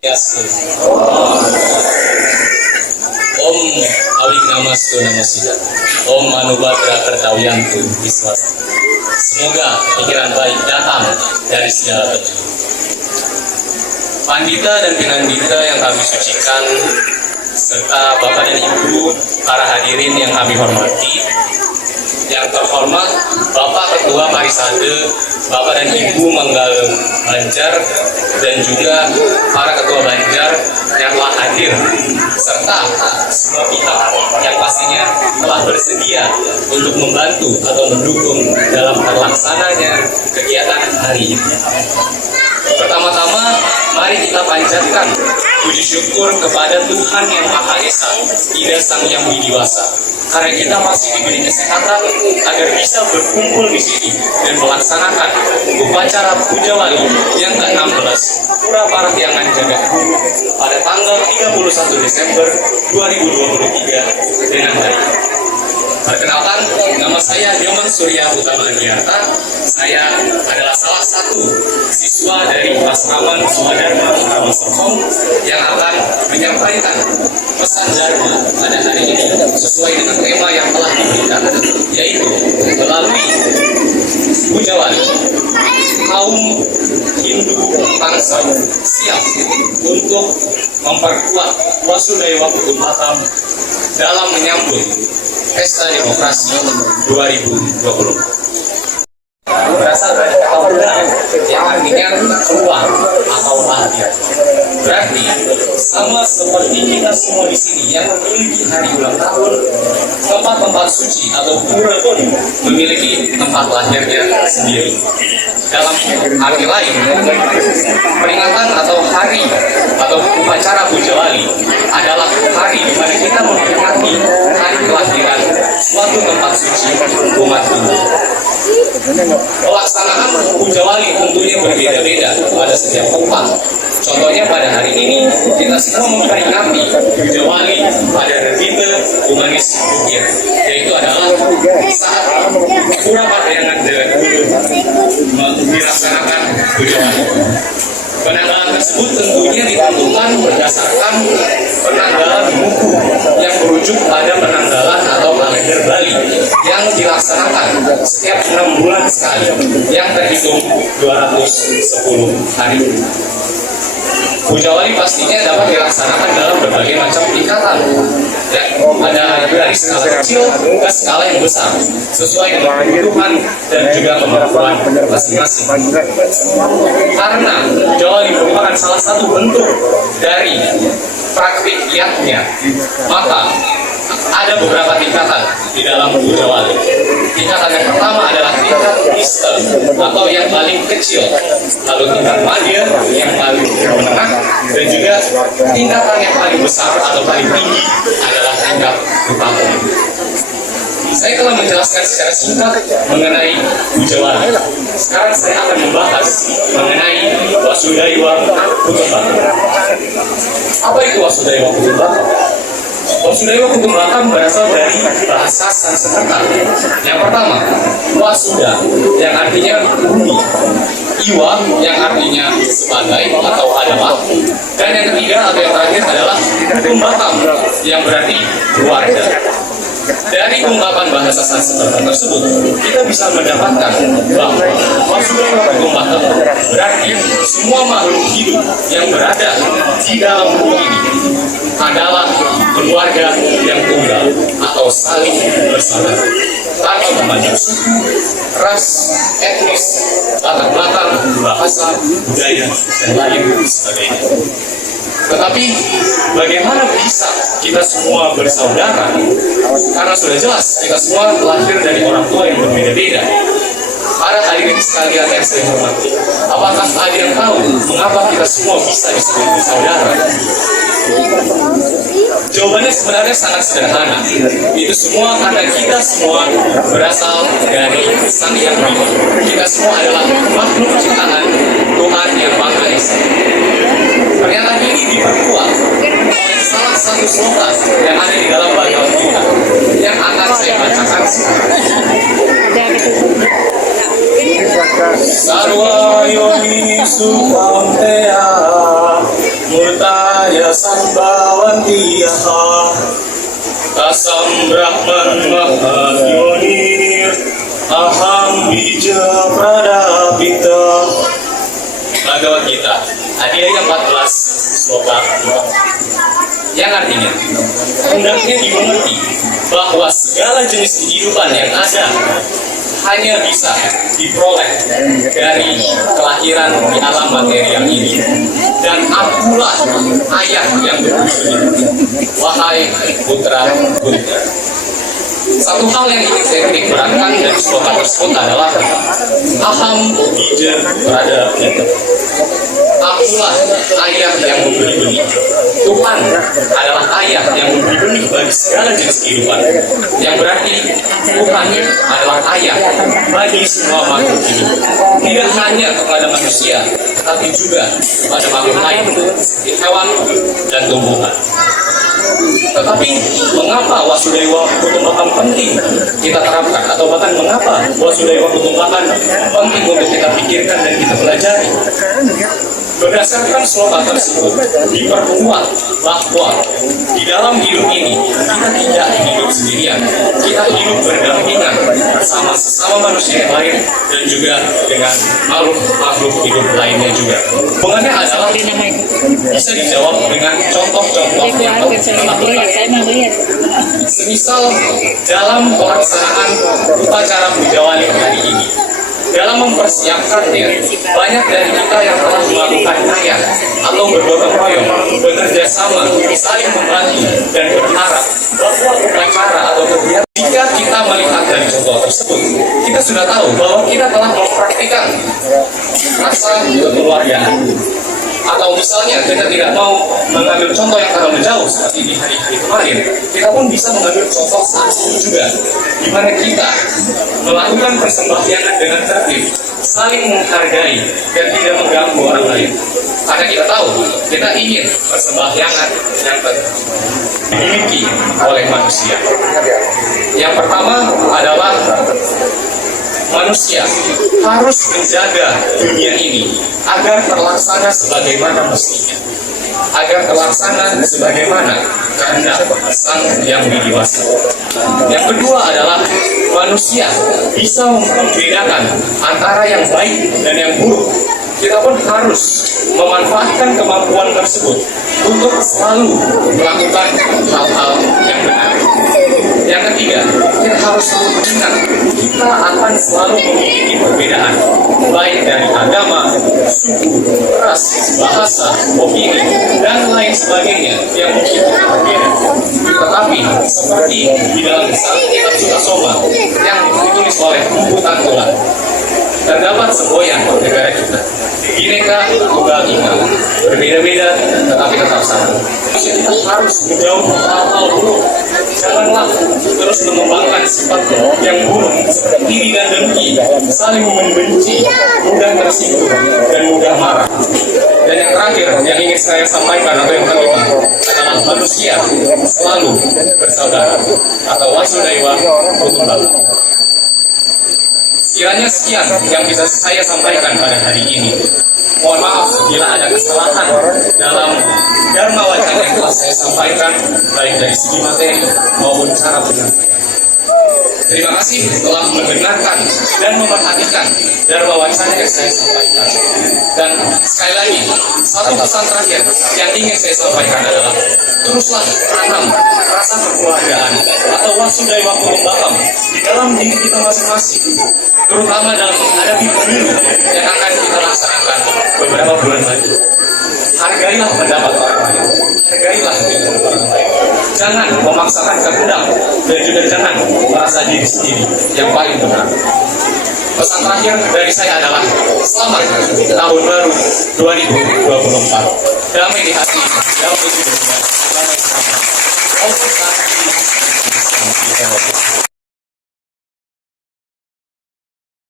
Swastiastu. Om Awingnamastu Namasida. Om Manubhadra Kartawiyantu Viswasta. Semoga pikiran baik datang dari segala penjuru. Pandita dan Pinandita yang kami sucikan, serta Bapak dan Ibu, para hadirin yang kami hormati, yang terhormat Bapak Ketua Parisade, Bapak dan Ibu Manggal Banjar, dan juga para Ketua Banjar yang telah hadir, serta semua pihak yang pastinya telah bersedia untuk membantu atau mendukung dalam terlaksananya kegiatan hari ini. Pertama-tama, mari kita panjatkan puji syukur kepada Tuhan Yang Maha Esa, Ida Sang Yang Widiwasa, karena kita masih diberi kesehatan agar bisa berkumpul di sini dan melaksanakan upacara Puja Wali yang ke-16 Pura Parahyangan Jagat Guru pada tanggal 31 Desember 2023 dengan hari ini. Perkenalkan, nama saya Nyoman Surya Utama Adiarta. Saya adalah salah satu siswa dari Asrama Swadharma Utama Serpong yang akan menyampaikan pesan Dharma pada hari ini sesuai dengan tema yang telah diberikan, yaitu melalui Puja Wali, kaum Hindu bangsa siap untuk memperkuat Wasudaiwa Kutumbakam dalam menyambut Pesta Demokrasi 2020. Berasal dari kata undang yang artinya keluar atau lahir. Berarti sama seperti kita semua di sini yang memiliki hari ulang tahun, tempat-tempat suci atau pura pun memiliki tempat lahirnya sendiri. Dalam arti lain, peringatan atau hari atau upacara Puja Wali adalah hari di mana kita memperingati hari kelahiran suatu tempat suci umat Hindu. Pelaksanaan Puja Wali tentunya berbeda-beda pada setiap tempat. Contohnya pada hari ini kita semua memperingati Puja Wali pada Rebite Humanis Bukit, yaitu adalah saat Pura Parahyangan Jagat Guru dilaksanakan Puja Wali. Penanggalan tersebut tentunya ditentukan berdasarkan penanggalan buku yang merujuk pada penanggalan atau kalender Bali yang dilaksanakan setiap 6 bulan sekali, yang terhitung 210 hari. Puja Wali pastinya dapat dilaksanakan dalam berbagai macam tingkatan. Ya, ada dari skala kecil ke skala yang besar, sesuai dengan kebutuhan dan juga kemampuan masing-masing. Karena Puja Wali merupakan salah satu bentuk dari praktik giatnya, maka ada beberapa tingkatan di dalam Puja Wali. Tingkatan yang pertama adalah tingkat Kristen atau yang paling kecil, lalu tingkat madya yang paling menengah, dan juga tingkatan yang paling besar atau paling tinggi adalah tingkat utama. Saya telah menjelaskan secara singkat mengenai Puja Wali. Sekarang saya akan membahas mengenai Wasudaiwa Kutumbakam. Apa itu Wasudaiwa Kutumbakam? Wasudaiwa Kutumbakam berasal dari bahasa Sanskerta. Yang pertama, Wasuda yang artinya bumi, Iwa yang artinya sebagai atau adalah, dan yang ketiga atau yang terakhir adalah Kutumbakam yang berarti keluarga. Dari ungkapan bahasa Sanskerta tersebut, kita bisa mendapatkan bahwa Wasudaiwa Kutumbakam berarti semua makhluk hidup yang berada di dalam bumi ini adalah keluarga yang tunggal atau saling bersaudara, tanpa memandang suku, ras, etnis, latar belakang, bahasa, budaya, dan lain sebagainya. Tetapi bagaimana bisa kita semua bersaudara? Karena sudah jelas kita semua lahir dari orang tua yang berbeda-beda. Para hadirin sekalian yang saya hormati, apakah ada yang tahu mengapa kita semua bisa disebut bersaudara? Jawabannya sebenarnya sangat sederhana. Itu semua karena kita semua berasal dari Sang Yang Widi. Kita semua adalah makhluk ciptaan Tuhan Yang Maha Esa. Pernyataan ini diperkuat oleh salah satu sloka yang ada di dalam Bhagavad Gita yang akan saya bacakan sekarang. Sarva yoni sukamteya Raja Sambawantiyah Tasam Brahman Mahadionir Aham Bija Pradapita. Bhagavad Gita Adhyaya 14 sloka 2, yang artinya hendaknya dimengerti bahwa segala jenis kehidupan yang ada hanya bisa diperoleh dari kelahiran di alam materi yang ini, dan akulah ayah yang berbudi. Wahai putra putra, satu hal yang ingin saya titik beratkan dari sloka tersebut adalah aham bija prada. Akulah ayah yang memberi benih. Tuhan adalah ayah yang memberi benih bagi segala jenis kehidupan. Yang berarti Tuhan adalah ayah bagi semua makhluk hidup. Tidak hanya kepada manusia, tetapi juga kepada makhluk lain, seperti hewan dan tumbuhan. Tetapi mengapa Wasudaiwa Kutumbakam penting kita terapkan, atau bahkan mengapa Wasudaiwa Kutumbakam penting untuk kita pikirkan dan kita pelajari? Berdasarkan sloka tersebut diperkuat bahwa di dalam hidup ini kita tidak hidup sendirian, kita hidup berdampingan bersama sesama manusia yang lain dan juga dengan makhluk hidup lainnya juga. Hubungannya adalah bisa dijawab dengan contoh-contoh yang telah kita. Semisal dalam pelaksanaan upacara Pujawali hari ini, dalam mempersiapkannya, banyak dari kita yang telah melakukan karya atau bergotong royong, bekerja sama, saling membantu, dan berharap bahwa upacara atau kegiatan, jika kita melihat dari contoh tersebut, kita sudah tahu bahwa kita telah mempraktikkan rasa kekeluargaan. Atau misalnya kita tidak mau mengambil contoh yang terlalu jauh seperti di hari-hari kemarin, kita pun bisa mengambil contoh saat ini juga, di mana kita melakukan persembahyangan dengan tertib, saling menghargai dan tidak mengganggu orang lain. Karena kita tahu kita ingin persembahyangan yang dimiliki oleh manusia. Yang pertama adalah manusia harus menjaga dunia ini agar terlaksana sebagaimana mestinya, agar terlaksana sebagaimana kehendak sang yang dewasa. Yang kedua adalah manusia bisa membedakan antara yang baik dan yang buruk. Kita pun harus memanfaatkan kemampuan tersebut untuk selalu melakukan hal-hal yang benar. Yang ketiga, kita harus selalu ingat kita akan selalu memiliki perbedaan, baik dari agama, suku, ras, bahasa, opini, dan lain sebagainya yang mungkin berbeda. Tetapi seperti di dalam satu kitab Sutasoma yang ditulis oleh Buku Tangkulan, terdapat semboyan negara kita. Bineka Tunggal Ika, berbeda-beda tetapi tetap sama. Kita harus menjauh hal-hal buruk. Janganlah terus mengembangkan sifat yang buruk seperti iri dan dengki, saling membenci, mudah tersinggung dan mudah marah. Dan yang terakhir yang ingin saya sampaikan atau yang kelima adalah manusia selalu bersaudara atau Wasudaiwa Kutumbakam. Sekiranya sekian yang bisa saya sampaikan pada hari ini. Mohon maaf bila ada kesalahan dalam Dharma Wacana yang telah saya sampaikan, baik dari segi materi maupun cara penyampaian. Terima kasih telah mendengarkan dan memperhatikan Dharma Wacana yang saya sampaikan. Dan sekali lagi, satu pesan terakhir yang ingin saya sampaikan adalah teruslah tanam rasa kekeluargaan atau Wasudaiwa Kutumbakam di dalam diri kita masing-masing, terutama dalam menghadapi pemilu yang akan kita laksanakan beberapa bulan lagi. Hargailah pendapat orang lain, hargailah pendapat orang lain. Jangan memaksakan kehendak dan juga jangan merasa diri sendiri yang paling benar. Pesan terakhir dari saya adalah selamat tahun baru 2024. Damai di hati, damai di dunia, damai di hati.